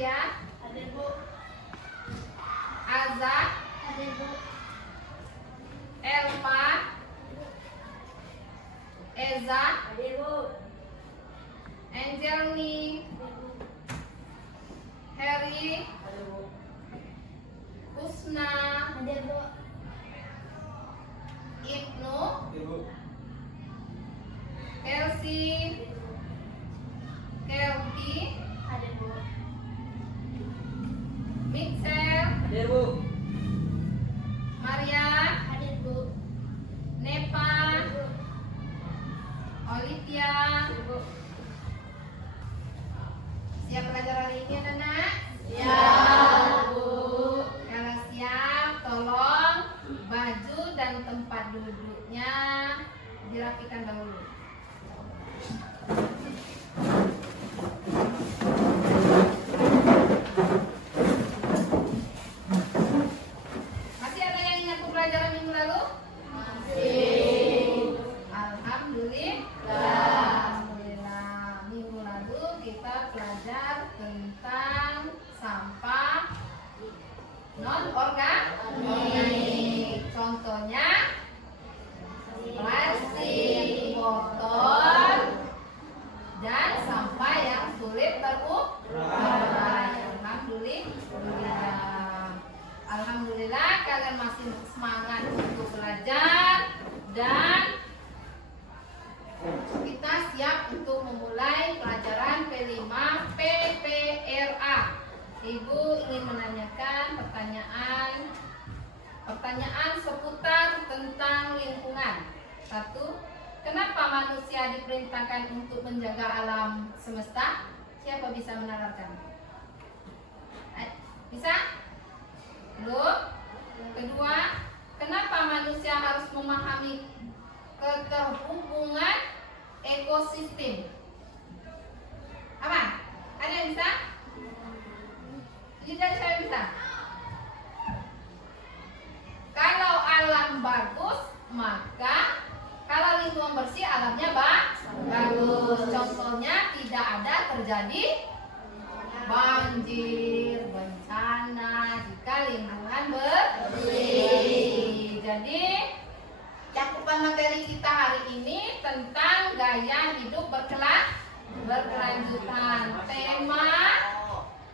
Amelia? Hadir, Bu. Aza? Hadir, Bu. Elva? Eza? Hadir, Bu. Angelni? Harry? Hadir, Bu. Kusna? Hadir, Bu. Ibnu? Hadir, Bu. Elsie? Kelby? Hadir, Bu. Mixel? Hadir, Bu. Maria? Hadir, Bu. Nepa? Hadir, Bu. Olivia? Hadir, Bu. Siap belajar hari ini anak-anak? Siap, Bu. Kalau siap, tolong baju dan tempat duduknya dirapikan dahulu. Masih ada yang ingat pembelajaran minggu lalu? Masih. Alhamdulillah. Minggu lalu kita belajar tentang sampah non organik. Contohnya plastik, botol, dan sampah yang sulit terurai. Alhamdulillah kalian masih semangat untuk belajar dan kita siap untuk memulai pelajaran P5 PPRA. Ibu ingin menanyakan pertanyaan seputar tentang lingkungan. 1. Kenapa manusia diperintahkan untuk menjaga alam semesta? Siapa bisa menerangkan? Bisa? Belum? Kedua, kenapa manusia harus memahami keterhubungan ekosistem? Apa? Ada yang bisa? Tidak, saya bisa. Kalau alam bagus, maka kalau lingkungan bersih, alamnya bagus. Contohnya tidak ada terjadi banjir, bencana jika lingkungan bersih. Jadi cakupan materi kita hari ini tentang gaya hidup berkelanjutan. Tema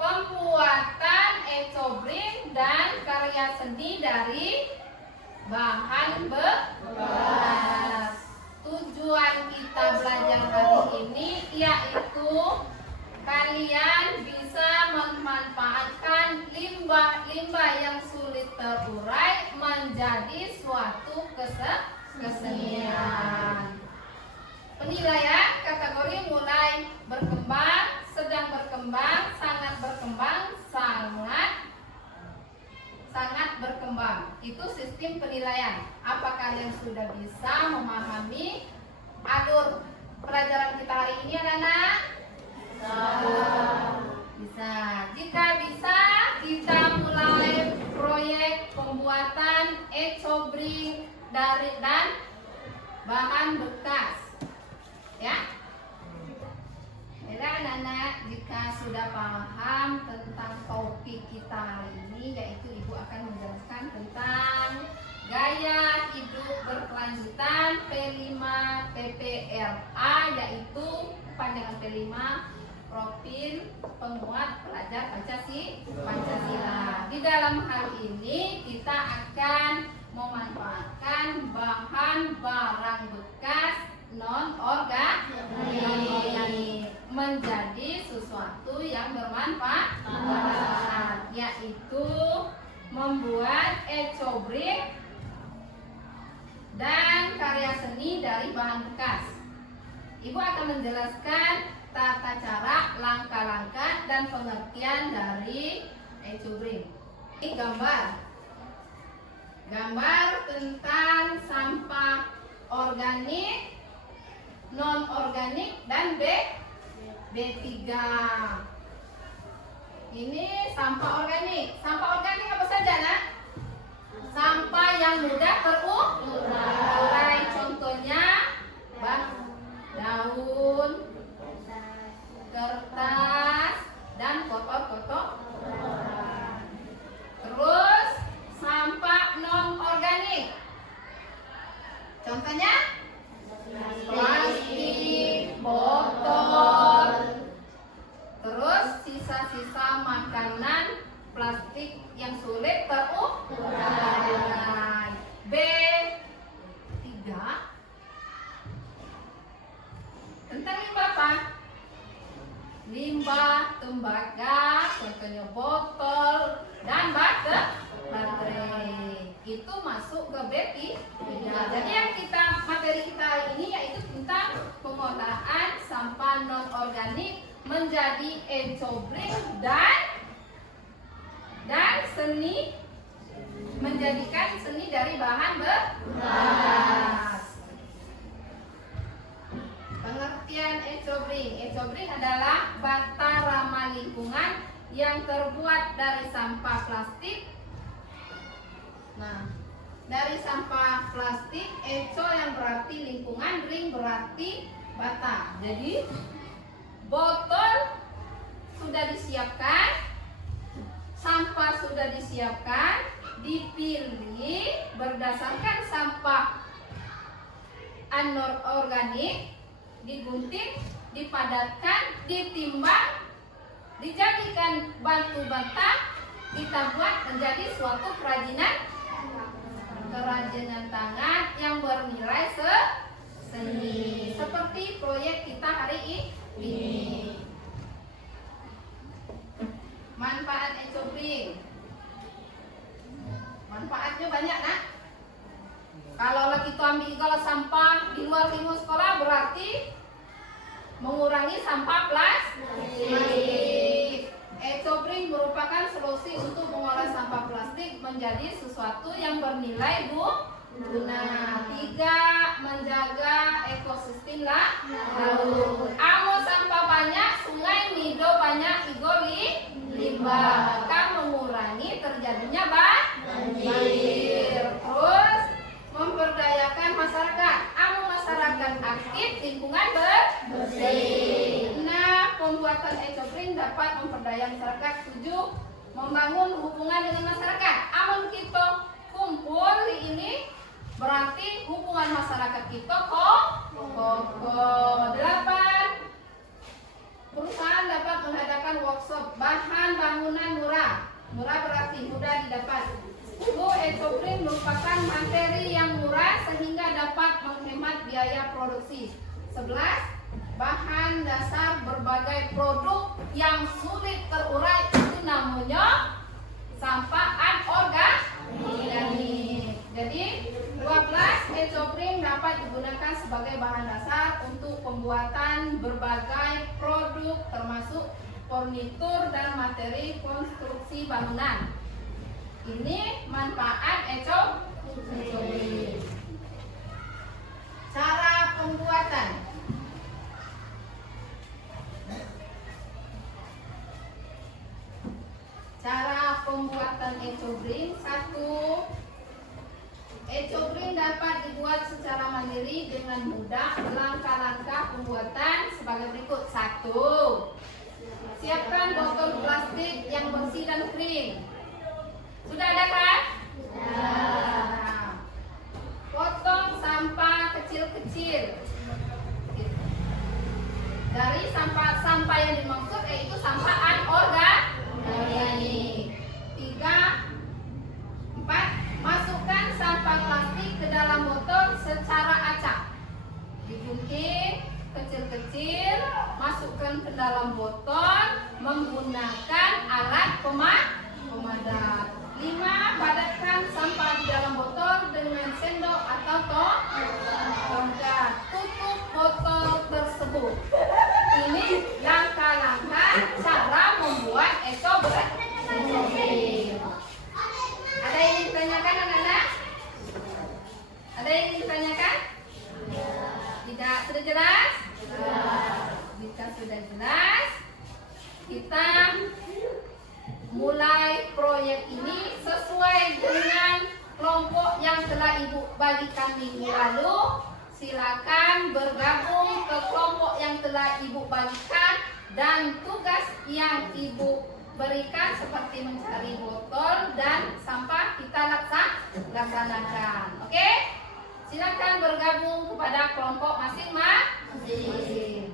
pembuatan ecobring dan karya seni dari bahan bekas. Tujuan kita belajar hari ini yaitu kalian bisa memanfaatkan limbah-limbah yang sulit terurai menjadi suatu kesenian. Penilaian kategori mulai berkembang, sedang berkembang, sangat berkembang, sangat berkembang. Itu sistem penilaian. Apa kalian sudah bisa memahami alur pelajaran kita hari ini, anak-anak? Bisa. Jika bisa, kita mulai proyek pembuatan ecobring dari dan bahan bekas. Ya. Baiklah anak-anak, jika sudah paham tentang topik kita hari ini, yaitu Ibu akan menjelaskan tentang gaya hidup berkelanjutan P5 PPRA, yaitu pandangan P5 profil penguat pelajar Pancasila. Di dalam hal ini kita akan memanfaatkan bahan barang bekas non organik menjadi sesuatu yang bermanfaat, yaitu membuat ecobring dan karya seni dari bahan bekas. Ibu akan menjelaskan tata cara, langkah-langkah, dan pengertian dari ecobring. Ini gambar tentang sampah organik, non organik, dan B3. Ini sampah organik. Sampah organik apa saja, nak? Sampah yang mudah terurai. Contohnya daun, kertas, dan kotor-kotor tembaga, contohnya botol dan baterai. Itu masuk ke BPI. Jadi yang materi kita hari ini yaitu tentang pengolahan sampah non organik menjadi ecobring dan seni menjadikan seni dari bahan beras. Pengertian ecobring. Ecobring adalah bata ramah lingkungan yang terbuat dari sampah plastik. Nah, dari sampah plastik, eco yang berarti lingkungan, ring berarti bata. Jadi botol sudah disiapkan, sampah sudah disiapkan, dipilih berdasarkan sampah anorganik, digunting, dipadatkan, ditimbang, dijadikan batu bata, kita buat menjadi suatu kerajinan tangan yang bernilai seni, seperti proyek kita hari ini. Manfaat ecobring. Manfaatnya banyak, nak. Kalau kita ambil sampah di luar lingkungan sekolah berarti mengurangi sampah plastik. Ecobring merupakan solusi untuk mengolah sampah plastik menjadi sesuatu yang bernilai guna. 3. Menjaga ekosistem laut. Amo sampah banyak, sungai nido banyak, igo limbah akan mengurangi terjadinya banjir. Terus memberdayakan masyarakat. Amo masyarakat aktif, lingkungan bersih. Nah, pembuatan ecobring dapat memperdayakan masyarakat. 7. Membangun hubungan dengan masyarakat. Amun kita kumpul di ini berarti hubungan masyarakat kita kokoh. 8. Perusahaan dapat mengadakan workshop bahan bangunan murah. Murah berarti mudah didapat. Ecobring merupakan materi yang murah sehingga dapat menghemat biaya produksi. 11. Bahan dasar berbagai produk yang sulit terurai itu namanya sampah anorganik. Jadi 12. Ecobring dapat digunakan sebagai bahan dasar untuk pembuatan berbagai produk termasuk furnitur dan materi konstruksi bangunan. Ini manfaat ecobring. Cara pembuatan. Cara pembuatan ecobring. 1. Ecobring dapat dibuat secara mandiri dengan mudah. Langkah-langkah pembuatan sebagai berikut. 1. Siapkan botol plastik yang bersih dan kering. Sudah ada kan? Nah, potong sampah kecil-kecil. Dari sampah yang dimaksud yaitu sampah anorganik. 3. 4. Masukkan sampah plastik ke dalam botol secara acak. Digunting kecil-kecil, masukkan ke dalam botol menggunakan alat pemadam. 5. Padatkan sampah di dalam botol dengan sendok atau tongkat. Tutup botol tersebut. Ini langkah-langkah cara membuat ecobring. Ada yang ingin ditanyakan, anak-anak? Ada yang ingin ditanyakan? Tidak? Sudah jelas? Jika sudah jelas, kita mulai proyek ini sesuai dengan kelompok yang telah Ibu bagikan minggu lalu. Silakan bergabung ke kelompok yang telah Ibu bagikan dan tugas yang Ibu berikan seperti mencari botol dan sampah kita laksanakan. Oke? Silakan bergabung kepada kelompok masing-masing.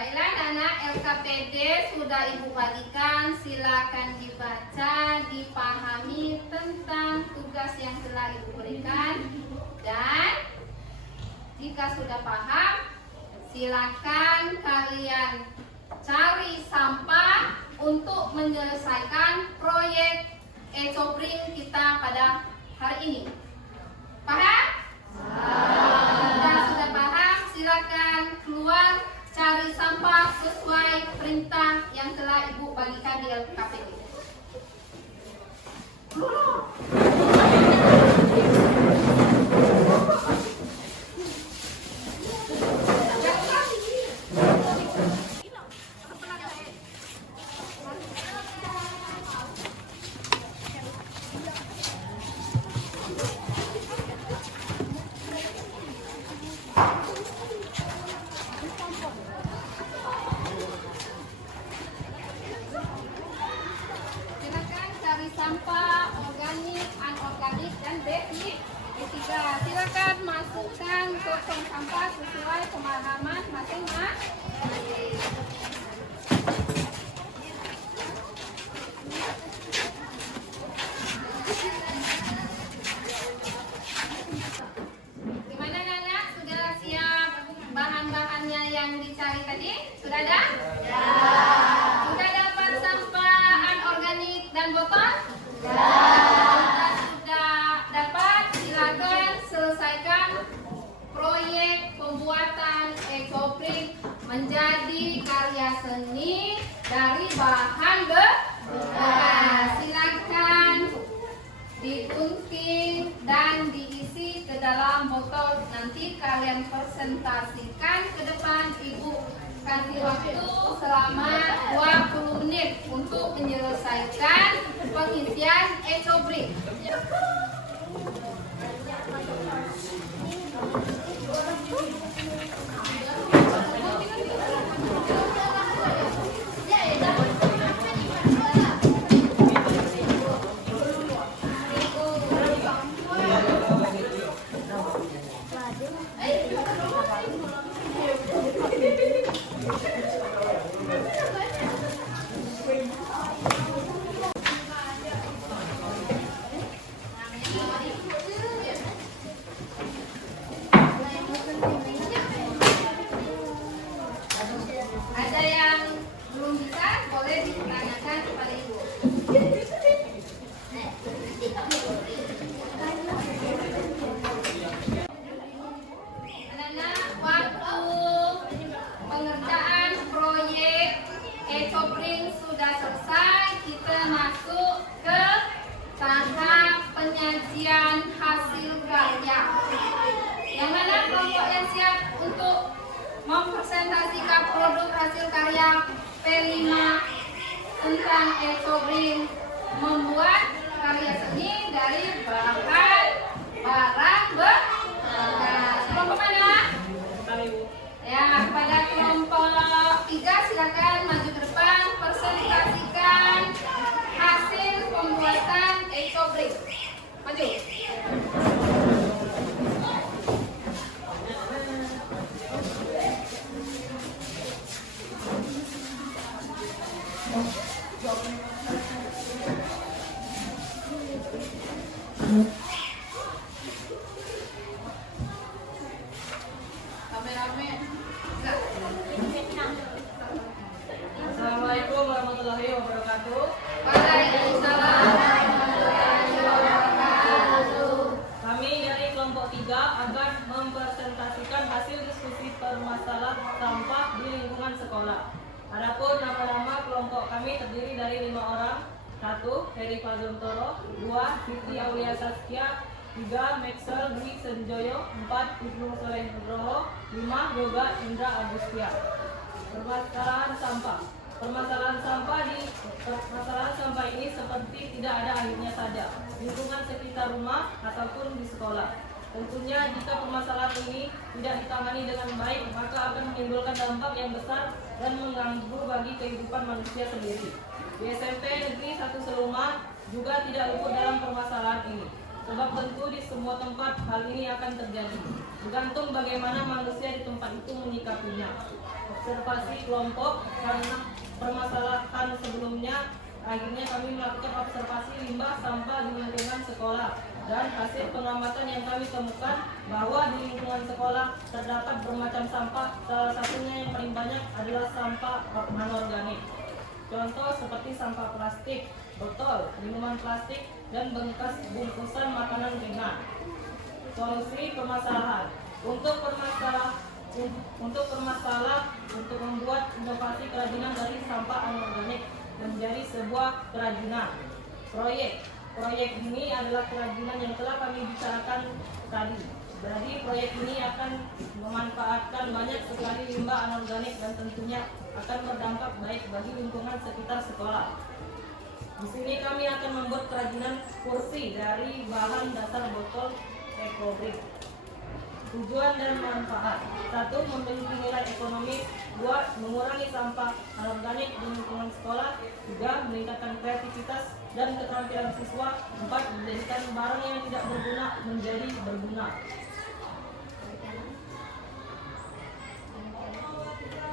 Baiklah anak-anak, LKPD sudah Ibu bagikan, silakan dibaca, dipahami tentang tugas yang telah Ibu berikan. Dan jika sudah paham, silakan kalian cari sampah untuk menyelesaikan proyek e-copring kita pada hari ini. Paham? Jika sudah paham, silakan keluar cari sampah sesuai perintah yang telah Ibu bagikan di LKPD. Silakan cari sampah organik, anorganik, dan B3. Silakan masukkan ke tong sampah sesuai pemahaman masing-masing. Gimana anak? Sudah siap bahan-bahannya yang dicari tadi? Sudah ada? Sudah dapat sampah anorganik dan botol? Jika sudah dapat, silakan selesaikan proyek pembuatan e-copring menjadi karya seni dari bahan bekas. Silakan digunting dan diisi ke dalam botol. Nanti kalian presentasikan ke depan. Ibu kasih waktu selama 20 menit untuk menyelesaikan pengisian e-copring. Ada yang belum bisa, boleh ditanyakan kepada Ibu. Anak-anak, waktu pengerjaan proyek e-copring sudah selesai. Kita masuk ke tahap penyajian hasil karya. Yang mana kelompok yang siap untuk mempresentasikan produk hasil karya P5 tentang e-copring, membuat karya seni dari bahan barang bekas. Kelompok mana? Ya, pada kelompok 3 silakan maju ke depan, presentasikan hasil pembuatan e-copring. Maju. Rame-rame. Assalamualaikum warahmatullahi wabarakatuh. Waalaikumsalam warahmatullahi wabarakatuh. Kami dari kelompok 3 akan mempresentasikan hasil diskusi permasalahan sampah di lingkungan sekolah. Adapun nama-nama kelompok kami terdiri dari 5 orang. 1. Heri Pagontoro, 2. Siti Aulia Saskia, 3. Maxwell Dwi Senjoyo, 4. Ibnu Soleh Nugroho, 5. Yoga Indra Agustia. Permasalahan sampah. Permasalahan sampah ini seperti tidak ada akhirnya saja, lingkungan sekitar rumah ataupun di sekolah. Tentunya jika permasalahan ini tidak ditangani dengan baik, maka akan menimbulkan dampak yang besar dan mengganggu bagi kehidupan manusia sendiri. Di SMP Negeri 1 Seluma juga tidak luput dalam permasalahan ini, sebab tentu di semua tempat hal ini akan terjadi. bergantung bagaimana manusia di tempat itu menyikapinya. Observasi kelompok karena permasalahan sebelumnya, akhirnya kami melakukan observasi limbah sampah di lingkungan sekolah, dan hasil pengamatan yang kami temukan bahwa di lingkungan sekolah terdapat bermacam sampah. Salah satunya yang paling banyak adalah sampah anorganik. Contoh seperti sampah plastik, botol, minuman plastik, dan bekas bungkusan makanan ringan. Solusi permasalahan. Untuk membuat inovasi kerajinan dari sampah anorganik menjadi sebuah kerajinan. Proyek ini adalah kerajinan yang telah kami bicarakan tadi. Jadi proyek ini akan memanfaatkan banyak sekali limbah anorganik dan tentunya akan berdampak baik bagi lingkungan sekitar sekolah. Di sini kami akan membuat kerajinan kursi dari bahan dasar botol EcoBrick. Tujuan dan manfaat: 1. Memiliki nilai ekonomis. 2. Mengurangi sampah anorganik di lingkungan sekolah. 3. Meningkatkan kreativitas dan keterampilan siswa. 4. Menjadikan barang yang tidak berguna menjadi berguna.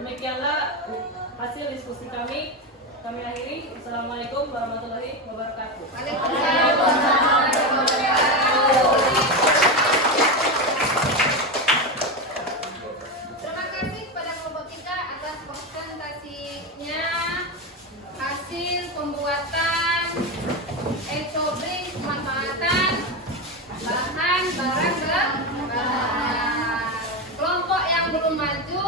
Demikianlah hasil diskusi kami. Kami akhiri. Assalamualaikum warahmatullahi wabarakatuh. Waalaikumsalam warahmatullahi wabarakatuh. Terima kasih kepada kelompok kita atas presentasinya hasil pembuatan EcoBrick pemanfaatan bahan barang berbahaya. Kelompok yang belum maju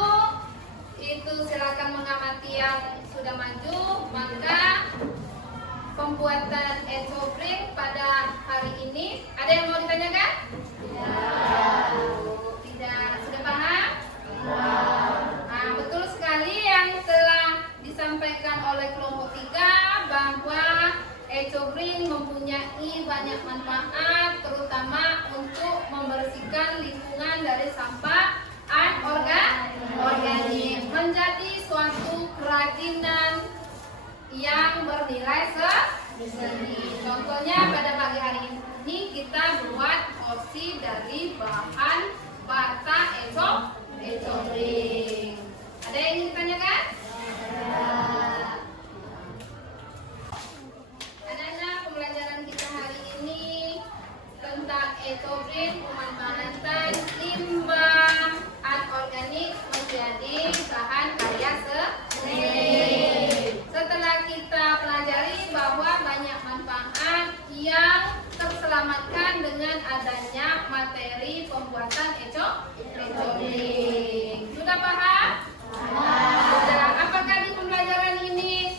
itu silakan mengamati yang sudah maju. Maka pembuatan EcoBrick pada hari ini, ada yang mau ditanyakan? Tidak. Sudah paham? Nah, betul sekali yang telah disampaikan oleh kelompok 3 bahwa EcoBrick mempunyai banyak manfaat, terutama untuk membersihkan lingkungan dari sampah anorganik, menjadi suatu kerajinan yang bernilai seni. Contohnya pada pagi hari ini kita buat kursi dari bahan bata EcoBrick. Ada yang ingin ditanyakan? Anak-anak, pembelajaran kita hari ini tentang EcoBrick pemanfaatan limbah anorganik menjadi bahan karya seni. Setelah kita pelajari bahwa banyak manfaat yang terselamatkan dengan adanya materi pembuatan EcoBrick. Sudah paham? Sudah. Apakah di pembelajaran ini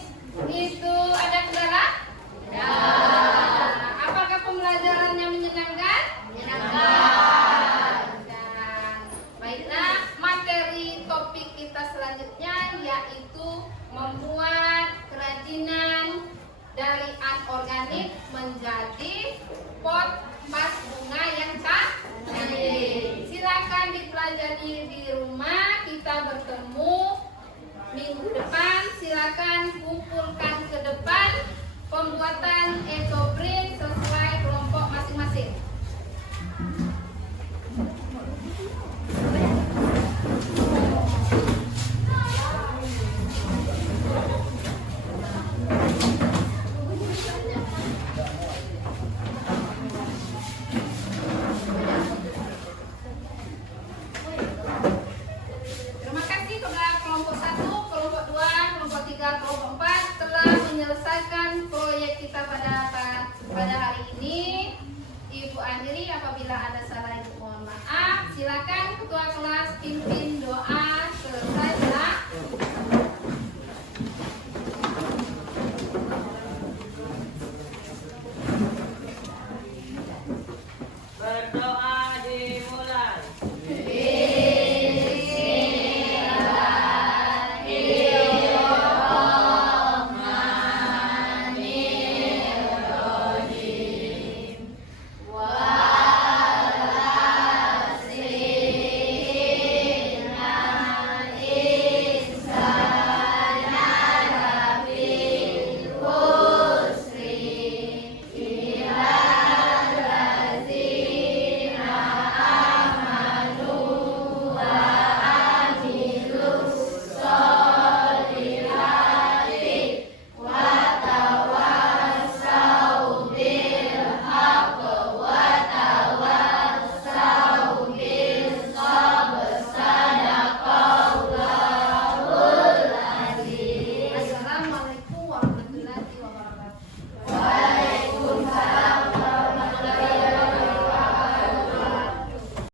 itu ada kendala? Ya. Apakah pembelajarannya menyenangkan? Menyenangkan. Baiklah, materi topik kita selanjutnya yaitu membuat kerajinan dari anorganik menjadi pot vas bunga yang cantik. Silakan dipelajari di rumah. Kita bertemu minggu depan. Silakan kumpulkan ke depan pembuatan EcoBrick sesuai kelompok masing-masing. Terima kasih kepada kelompok 1, kelompok 2, kelompok 3, kelompok 4 telah menyelesaikan proyek kita pada hari ini. Ibu akhiri, apabila ada salah ibu mohon maaf. Silakan ketua kelas pimpin